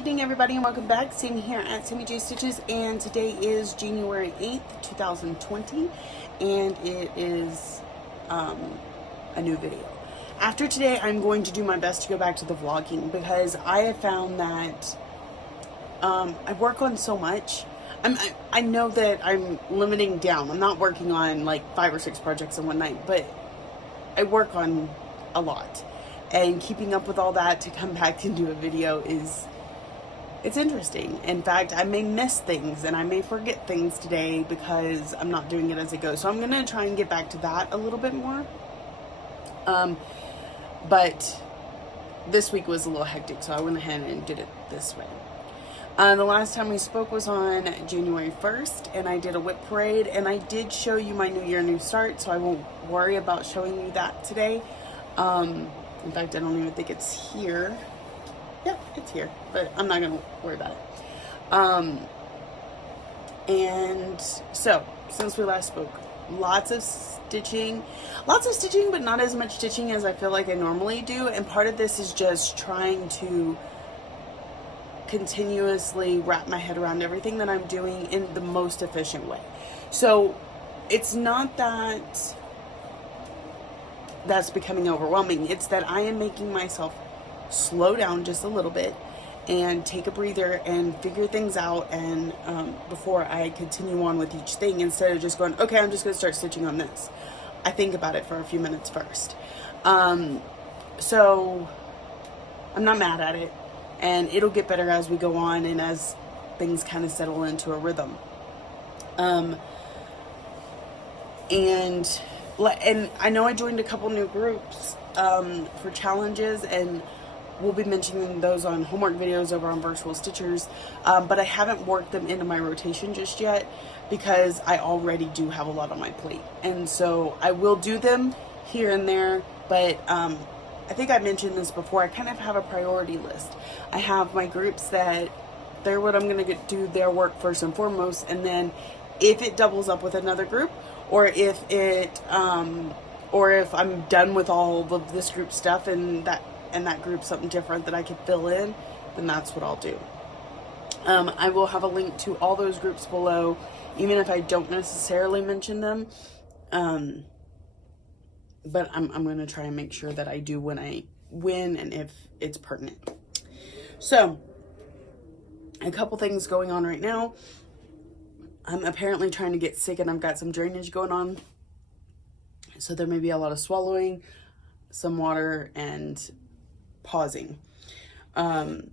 evening, everybody, and welcome back. Same here at Mythical Stitches, and today is January 8th, 2020, and it is a new video. After today, I'm going to do my best to go back to the vlogging because I have found that I work on so much. I know that I'm limiting down. I'm not working on like 5 or 6 projects in one night, but I work on a lot. And keeping up with all that to come back and do a video it's interesting. In fact, I may miss things and I may forget things today because I'm not doing it as it goes. So I'm going to try and get back to that a little bit more. But this week was a little hectic, so I went ahead and did it this way. The last time we spoke was on January 1st, and I did a whip parade, and I did show you my New Year, New Start, so I won't worry about showing you that today. In fact, I don't even think it's here. Yeah, it's here, but I'm not going to worry about it. And so, since we last spoke, lots of stitching, but not as much stitching as I feel like I normally do. And part of this is just trying to continuously wrap my head around everything that I'm doing in the most efficient way. So, it's not that that's becoming overwhelming. It's that I am making myself slow down just a little bit and take a breather and figure things out, and before I continue on with each thing, instead of just going, okay, I'm just going to start stitching on this. I think about it for a few minutes first. So I'm not mad at it, and it'll get better as we go on and as things kind of settle into a rhythm. And I know I joined a couple new groups for challenges, and we'll be mentioning those on homework videos over on Virtual Stitchers, but I haven't worked them into my rotation just yet because I already do have a lot on my plate. And so I will do them here and there, but I think I mentioned this before, I kind of have a priority list. I have my groups that they're what I'm going to do their work first and foremost, and then if it doubles up with another group, or if I'm done with all of this group stuff and that group's something different that I can fill in, then that's what I'll do. I will have a link to all those groups below, even if I don't necessarily mention them. But I'm going to try and make sure that I do when and if it's pertinent. So, a couple things going on right now. I'm apparently trying to get sick, and I've got some drainage going on. So there may be a lot of swallowing, some water, and pausing. Let's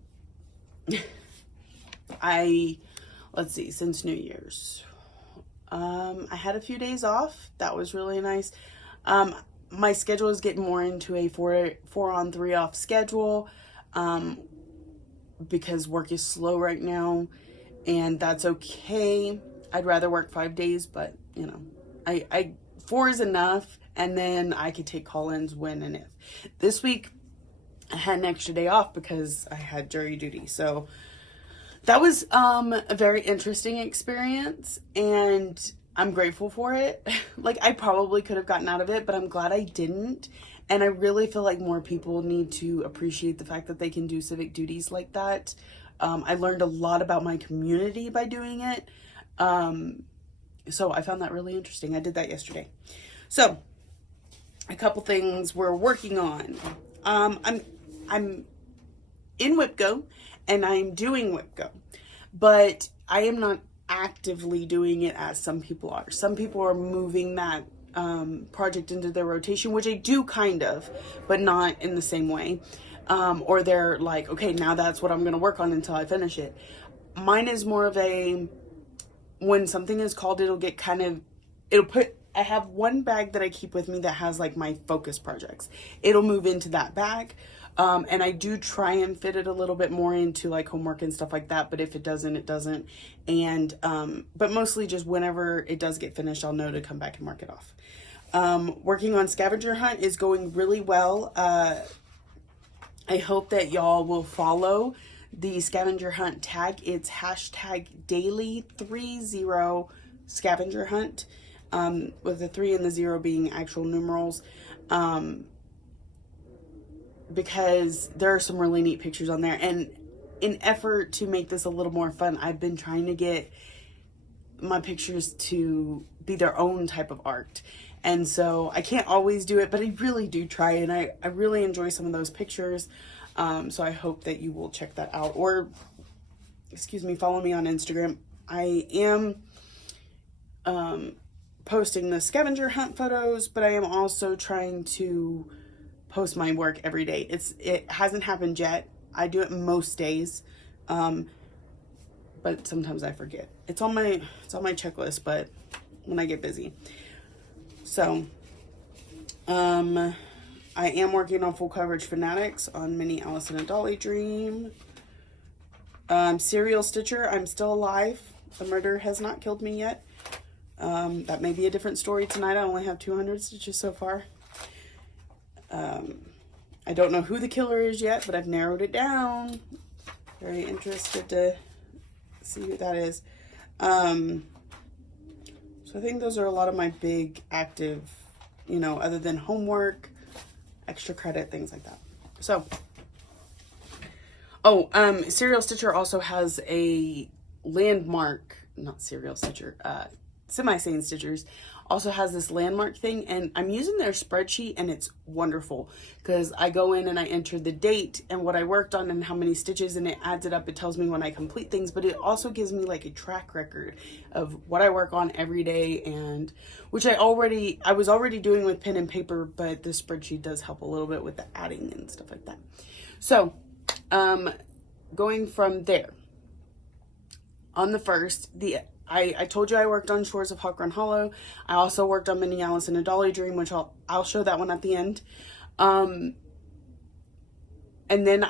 see, since New Year's, I had a few days off. That was really nice. My schedule is getting more into a 4 on 3 off schedule, because work is slow right now, and that's okay. I'd rather work 5 days, but you know, 4 is enough, and then I could take call-ins when and if. This week I had an extra day off because I had jury duty, so that was a very interesting experience, and I'm grateful for it. Like, I probably could have gotten out of it, but I'm glad I didn't. And I really feel like more people need to appreciate the fact that they can do civic duties like that. I learned a lot about my community by doing it. So I found that really interesting. I did that yesterday. So, a couple things we're working on. I'm in WIPGO, and I'm doing WIPGO, but I am not actively doing it as some people are. Some people are moving that project into their rotation, which I do kind of, but not in the same way. Or they're like, okay, now that's what I'm going to work on until I finish it. Mine is more of a, when something is called, I have one bag that I keep with me that has like my focus projects. It'll move into that bag. And I do try and fit it a little bit more into like homework and stuff like that. But if it doesn't, it doesn't. And, but mostly just whenever it does get finished, I'll know to come back and mark it off. Working on scavenger hunt is going really well. I hope that y'all will follow the scavenger hunt tag. It's hashtag daily30 scavenger hunt, with the 3 and the 0 being actual numerals. Because there are some really neat pictures on there, and in effort to make this a little more fun, I've been trying to get my pictures to be their own type of art. And so I can't always do it, but I really do try, and I really enjoy some of those pictures. So I hope that you will check that out, or excuse me, follow me on Instagram. I am posting the scavenger hunt photos, but I am also trying to post my work every day. It hasn't happened yet. I do it most days, but sometimes I forget. It's on my checklist, but when I get busy. So, I am working on full coverage Fanatics on Mini Alice in a Dolly Dream. Serial Stitcher, I'm still alive. The murder has not killed me yet. That may be a different story tonight. I only have 200 stitches so far. I don't know who the killer is yet, but I've narrowed it down. Very interested to see who that is. So I think those are a lot of my big active, you know, other than homework, extra credit, things like that. So, Serial Stitcher also has a landmark, not Serial Stitcher, Sane Stitchers also has this landmark thing, and I'm using their spreadsheet, and it's wonderful because I go in and I enter the date and what I worked on and how many stitches, and it adds it up. It tells me when I complete things, but it also gives me like a track record of what I work on every day, and which I was already doing with pen and paper, but the spreadsheet does help a little bit with the adding and stuff like that. So, going from there, on the 1st, I told you I worked on Shores of Hawk Run Hollow. I also worked on Mini Alice in a Dolly Dream, which I'll show that one at the end. And then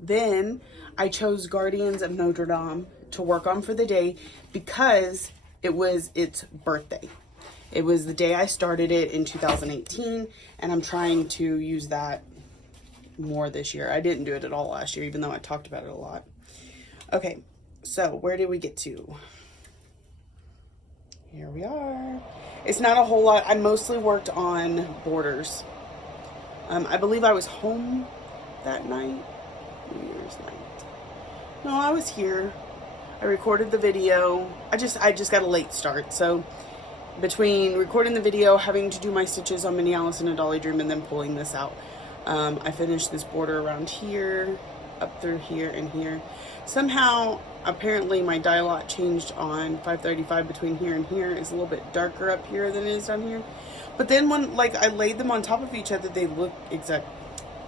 then I chose Guardians of Notre Dame to work on for the day because it was its birthday. It was the day I started it in 2018, and I'm trying to use that more this year. I didn't do it at all last year, even though I talked about it a lot. Okay, so where did we get to? Here we are. It's not a whole lot. I mostly worked on borders. I believe I was home that night. New Year's night. No, I was here. I recorded the video. I just got a late start. So between recording the video, having to do my stitches on Mini Alice in a Dolly Dream, and then pulling this out, I finished this border around here, up through here and here. Somehow, apparently my dial-lot changed on 535 between here and here. Is a little bit darker up here than it is down here. But then when I laid them on top of each other, they look exact.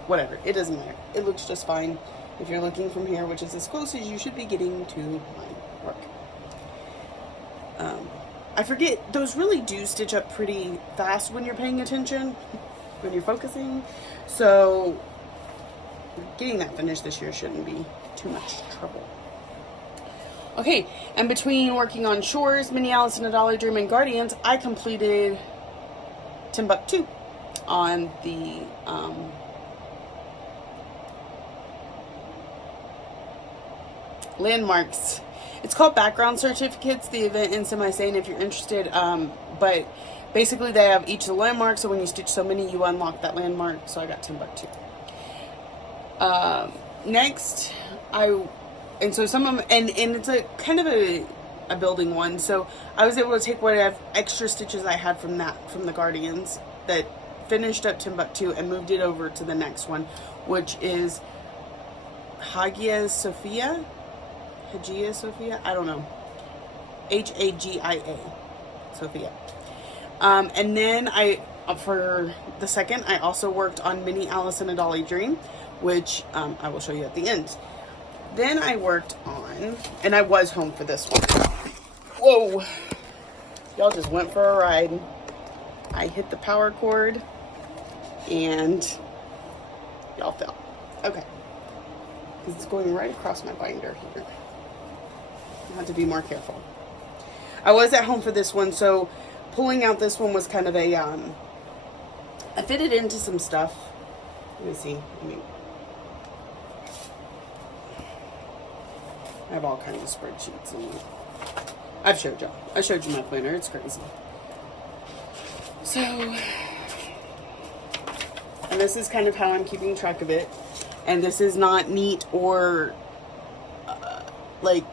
Whatever, it doesn't matter. It looks just fine if you're looking from here, which is as close as you should be getting to my work. I forget, those really do stitch up pretty fast when you're paying attention, when you're focusing. So getting that finished this year shouldn't be too much trouble. Okay, and between working on Shores, Mini Alice in a Dolly Dream, and Guardians, I completed Timbuktu on the landmarks. It's called Background Certificates, the event in Sane, if you're interested. But basically they have each of the landmarks, so when you stitch so many, you unlock that landmark. So I got Timbuktu. Next, and so some of them, and it's a kind of a building one. So I was able to take whatever extra stitches I had from the Guardians that finished up Timbuktu and moved it over to the next one, which is Hagia Sophia, I don't know, Hagia Sophia. And then for the second, I also worked on Mini Alice in a Dolly Dream, which I will show you at the end. Then I worked on, and I was home for this one. Whoa, y'all just went for a ride. I hit the power cord and y'all fell. Okay, because it's going right across my binder here. I have to be more careful. I was at home for this one, so pulling out this one was kind of a, I fitted into some stuff. Let me see. I have all kinds of spreadsheets in here. I showed you my planner. It's crazy. So, I and this is kind of how I'm keeping track of it, and this is not neat or like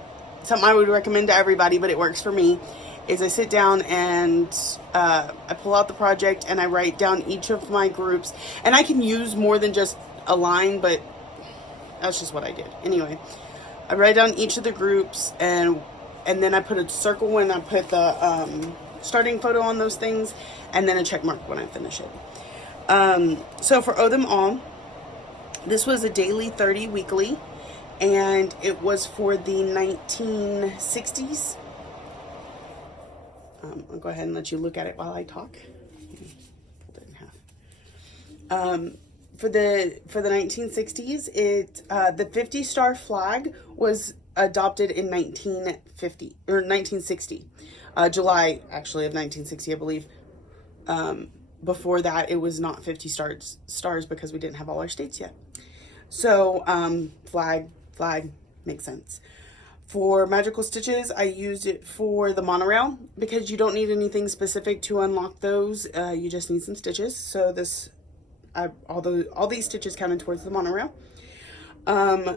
something I would recommend to everybody, but it works for me, is I sit down and I pull out the project and I write down each of my groups, and I can use more than just a line, but that's just what I did. Anyway, I write down each of the groups, and then I put a circle when I put the starting photo on those things, and then a check mark when I finish it. So for Owe Them All, this was a daily 30 weekly, and it was for the 1960s. I'll go ahead and let you look at it while I talk. Fold it in half. For the 1960s, the 50-star flag was adopted in 1950 or 1960, July actually of 1960, I believe. Before that, it was not 50 stars because we didn't have all our states yet. So flag makes sense. For Magical Stitches, I used it for the monorail because you don't need anything specific to unlock those. You just need some stitches. So this, all these stitches counted towards the monorail. I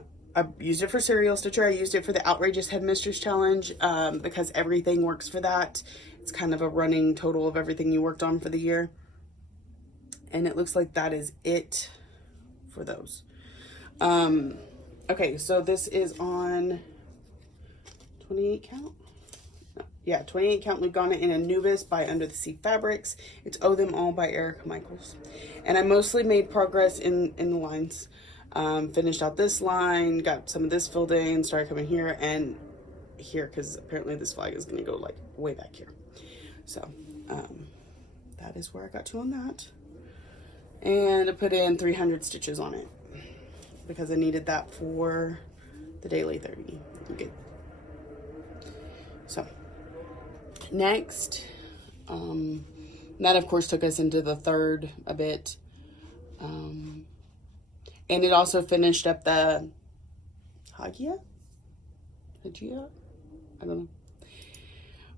used it for Serial Stitcher. I used it for the Outrageous Headmistress Challenge because everything works for that. It's kind of a running total of everything you worked on for the year. And it looks like that is it for those. Okay, so this is on 28 count? No, yeah, 28 count Lugana in Anubis by Under the Sea Fabrics. It's Owe Them All by Erica Michaels. And I mostly made progress in the lines. Finished out this line, got some of this filled in, started coming here and here, because apparently this flag is going to go like way back here. So that is where I got to on that. And I put in 300 stitches on it because I needed that for the daily 30. Okay. So next, that of course took us into the third a bit. And it also finished up the Hagia? I don't know.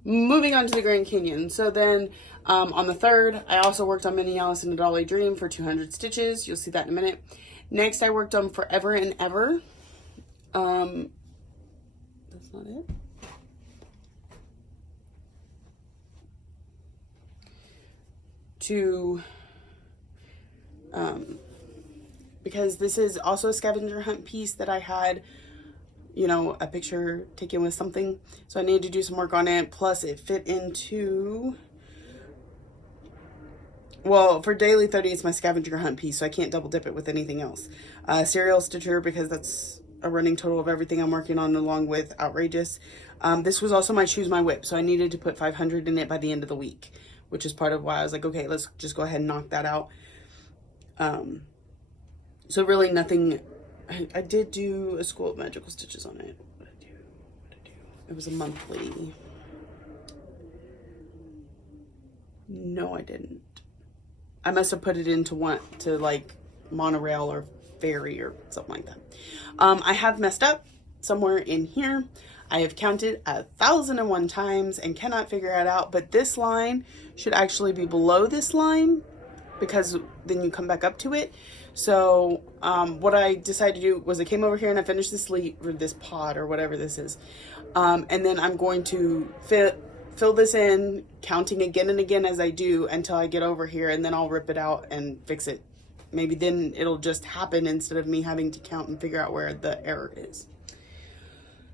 Moving on to the Grand Canyon. So then on the third, I also worked on Minnie Alice and a Dolly Dream for 200 stitches. You'll see that in a minute. Next, I worked on Forever and Ever. That's not it. Because this is also a scavenger hunt piece that I had, you know, a picture taken with something. So I needed to do some work on it. Plus it fit into, well, for daily 30, it's my scavenger hunt piece, so I can't double dip it with anything else. Serial Stitcher, because that's a running total of everything I'm working on along with Outrageous. This was also my Choose My Whip, so I needed to put 500 in it by the end of the week, which is part of why I was like, okay, let's just go ahead and knock that out. So really nothing. I did do a School of Magical Stitches on it. What did I do? It was a monthly. No, I didn't. I must have put it into like monorail or ferry or something like that. I have messed up somewhere in here. I have counted 1,001 times and cannot figure it out, but this line should actually be below this line because then you come back up to it. So what I decided to do was I came over here and I finished this sleeve or this pod or whatever this is. And then I'm going to fill this in, counting again and again as I do until I get over here, and then I'll rip it out and fix it. Maybe then it'll just happen instead of me having to count and figure out where the error is.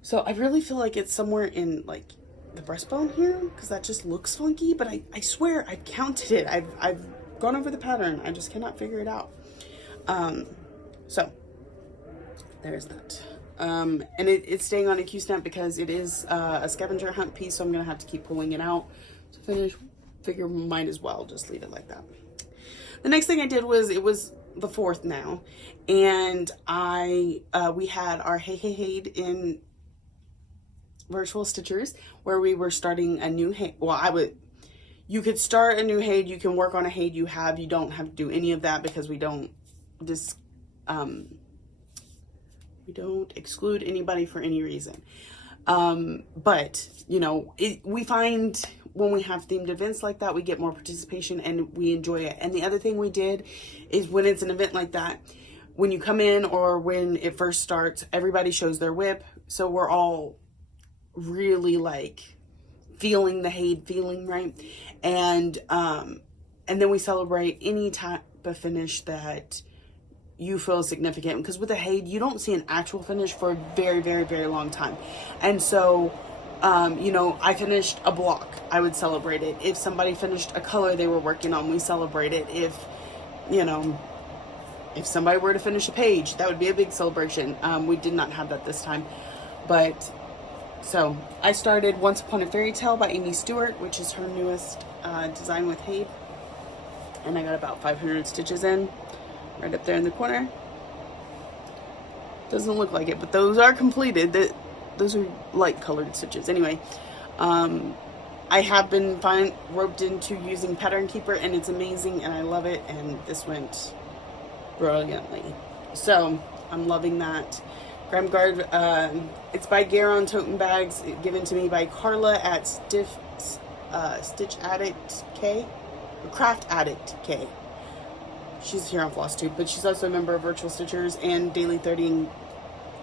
So I really feel like it's somewhere in like the breastbone here because that just looks funky, but I swear I've counted it. I've gone over the pattern. I just cannot figure it out. So there's that. And it's staying on a Q-snap because it is a scavenger hunt piece, so I'm gonna have to keep pulling it out to figure might as well just leave it like that. The next thing I did was, it was the 4th now, and we had our Hey Hey Hey in Virtual Stitchers where we were starting a new Hey. Well, you could start a new Haid, you can work on a Haid you have. You don't have to do any of that because we don't exclude anybody for any reason. But you know, we find when we have themed events like that, we get more participation and we enjoy it. And the other thing we did is when it's an event like that, when you come in or when it first starts, everybody shows their whip. So we're all really like feeling the Haid feeling, right? And then we celebrate any type of finish that you feel is significant, because with the Haid, you don't see an actual finish for a very, very, very long time. And so, you know, I finished a block, I would celebrate it. If somebody finished a color they were working on, we celebrate it. If, you know, if somebody were to finish a page, that would be a big celebration. We did not have that this time. But, so, I started Once Upon a Fairy Tale by Amy Stewart, which is her newest design with Haid. And I got about 500 stitches in, right up there in the corner. Doesn't look like it, but those are completed. Those are light colored stitches. Anyway, I have been roped into using Pattern Keeper, and it's amazing, and I love it, and this went brilliantly. So, I'm loving that. Graham Guard, it's by Garon Toten Bags, given to me by Carla at Stitch Addict K, or Craft Addict K. She's here on FlossTube, but she's also a member of Virtual Stitchers and Daily 30 and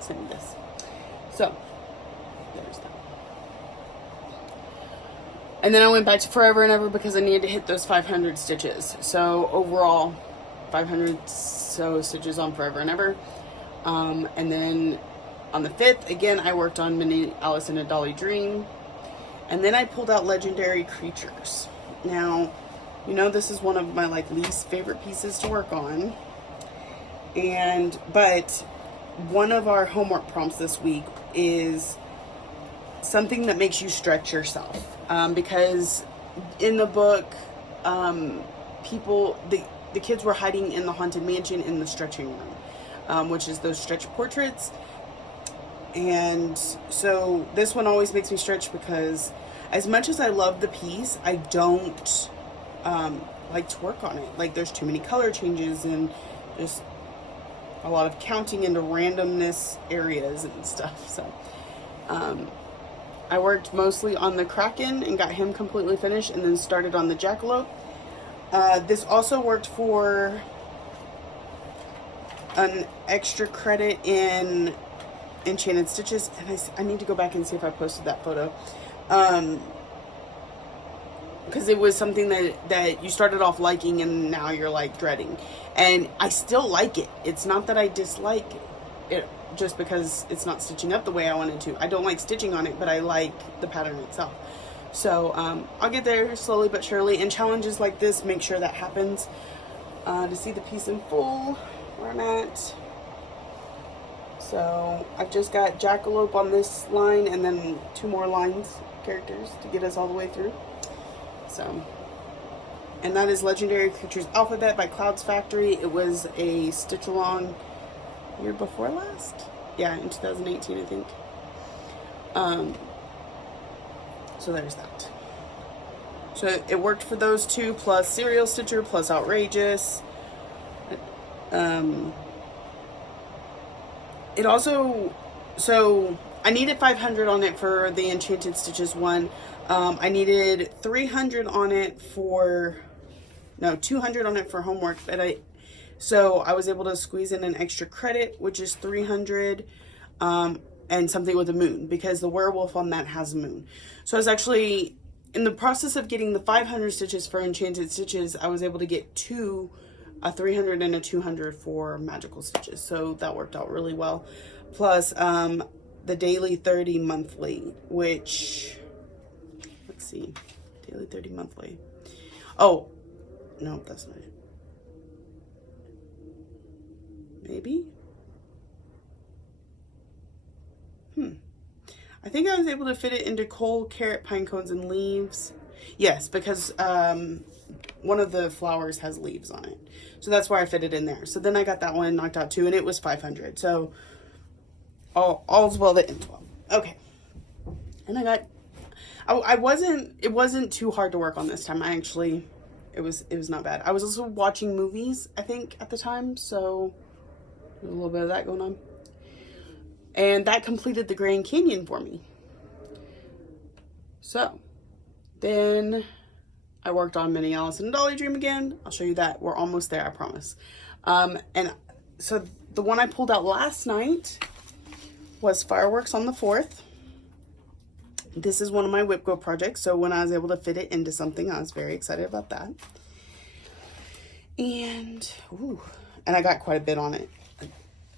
sent me this. So, there's that. And then I went back to Forever and Ever because I needed to hit those 500 stitches. So, overall, 500 stitches on Forever and Ever. And then on the 5th, again, I worked on Mini Alice in a Dolly Dream. And then I pulled out Legendary Creatures. Now, you know, this is one of my like least favorite pieces to work on. But one of our homework prompts this week is something that makes you stretch yourself. Because in the book, the kids were hiding in the Haunted Mansion in the stretching room, which is those stretch portraits. And so this one always makes me stretch because as much as I love the piece, I don't like to work on it. Like, there's too many color changes and just a lot of counting into randomness areas and stuff. So I worked mostly on the Kraken and got him completely finished, and then started on the Jackalope. This also worked for an extra credit in Enchanted Stitches, and I need to go back and see if I posted that photo. Because it was something that you started off liking and now you're like dreading. And I still like it. It's not that I dislike it just because it's not stitching up the way I wanted to. I don't like stitching on it, but I like the pattern itself. So I'll get there slowly but surely. And challenges like this make sure that happens. To see the piece in full, where I'm at. So I've just got Jackalope on this line and then 2 more characters to get us all the way through. So, and that is Legendary Creatures Alphabet by Clouds Factory. It was a stitch along year before last. Yeah, in 2018, I think. So there's that. So it worked for those 2, plus Serial Stitcher, plus Outrageous. It also, so I needed 500 on it for the Enchanted Stitches one. I needed 300 on it for, no, 200 on it for homework, so I was able to squeeze in an extra credit, which is 300, and something with a moon, because the werewolf on that has a moon. So I was actually, in the process of getting the 500 stitches for Enchanted Stitches, I was able to get a 300 and a 200 for Magical Stitches. So that worked out really well. Plus, the Daily 30 monthly, which, let's see, Daily 30 monthly. Oh, no, that's not it. Maybe? I think I was able to fit it into coal, carrot, pine cones, and leaves. Yes, because one of the flowers has leaves on it. So that's why I fit it in there. So then I got that one knocked out too, and it was 500. So all's well that ends well. Okay. And it wasn't too hard to work on this time. It was not bad. I was also watching movies, I think, at the time, so there's a little bit of that going on. And that completed the Grand Canyon for me. So Then I worked on Minnie Alice and Dolly Dream again. I'll show you that. We're almost there, I promise. And so the one I pulled out last night was Fireworks on the 4th. This is one of my WIPGO projects, so when I was able to fit it into something, I was very excited about that. And, and I got quite a bit on it.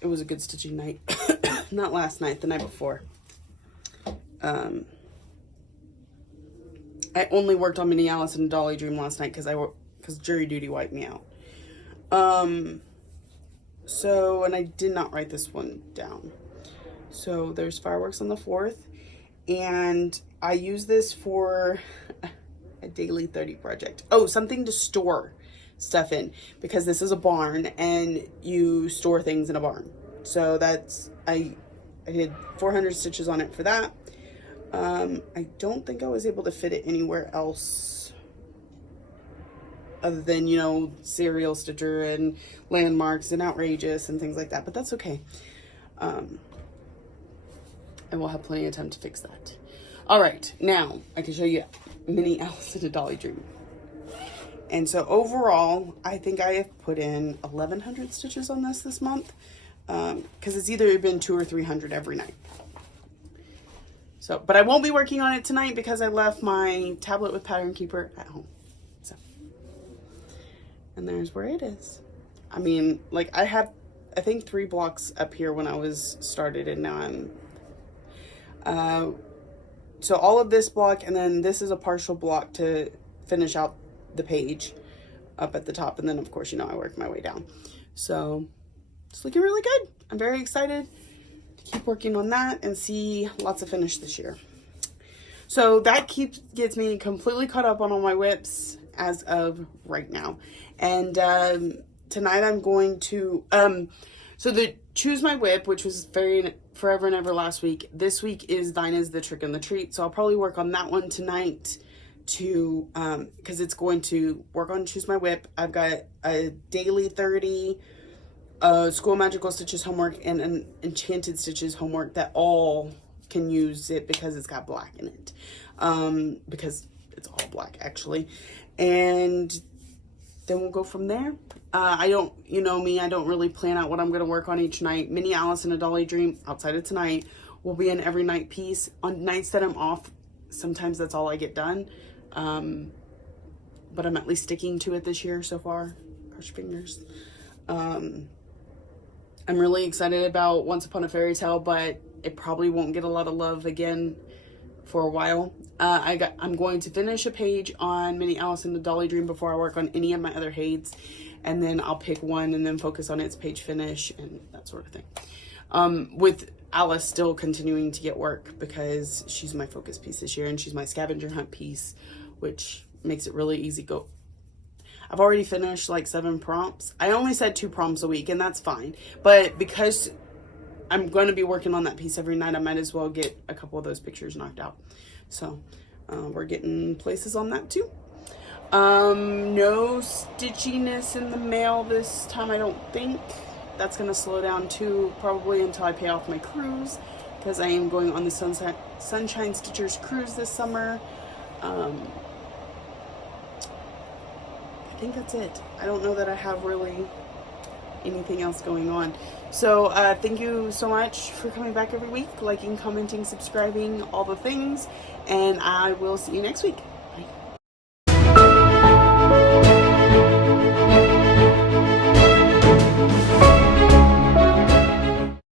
It was a good stitching night. Not last night, the night before. I only worked on Minnie Alice and Dolly Dream last night because jury duty wiped me out. So, and I did not write this one down. So there's Fireworks on the 4th, and I use this for a daily 30 project. Oh, something to store stuff in, because this is a barn and you store things in a barn. So that's, I did 400 stitches on it for that. I don't think I was able to fit it anywhere else other than, you know, Serial Stitcher and Landmarks and Outrageous and things like that, but that's okay. And we'll have plenty of time to fix that. All right, now I can show you Minnie Alice and a Dolly Dream. And so overall, I think I have put in 1,100 stitches on this month, because it's either been 200 or 300 every night. So, but I won't be working on it tonight because I left my tablet with Pattern Keeper at home. So, and there's where it is. I mean, like I have, I think 3 blocks up here when I was started, and now I'm, so all of this block, and then this is a partial block to finish out the page up at the top, and then of course, you know, I work my way down. So it's looking really good. I'm very excited to keep working on that and see lots of finish this year. So that gets me completely caught up on all my WIPs as of right now. And tonight I'm going to so the Choose My WIP, which was forever and ever last week. This week is Thine Is the Trick and the Treat. So I'll probably work on that one tonight to because it's going to work on Choose My WIP. I've got a daily 30 School Magical Stitches homework and an Enchanted Stitches homework that all can use it because it's got black in it, because it's all black actually. And then we'll go from there. I don't, you know me, I don't really plan out what I'm going to work on each night. Minnie Alice and a Dolly Dream, outside of tonight, will be an every night piece. On nights that I'm off, sometimes that's all I get done. But I'm at least sticking to it this year so far. Cross your fingers. I'm really excited about Once Upon a Fairy Tale, but it probably won't get a lot of love again for a while. I'm going to finish a page on Minnie Alice and the Dolly Dream before I work on any of my other Hades, and then I'll pick one and then focus on its page finish and that sort of thing. With Alice still continuing to get work because she's my focus piece this year, and she's my scavenger hunt piece, which makes it really easy go. I've already finished like 7 prompts. I only said 2 prompts a week, and that's fine. But because I'm going to be working on that piece every night, I might as well get a couple of those pictures knocked out. So we're getting places on that too. No stitchiness in the mail this time, I don't think. That's going to slow down too, probably until I pay off my cruise, because I am going on the Sunshine Stitchers cruise this summer. I think that's it. I don't know that I have really anything else going on. So thank you so much for coming back every week, liking, commenting, subscribing, all the things, and I will see you next week.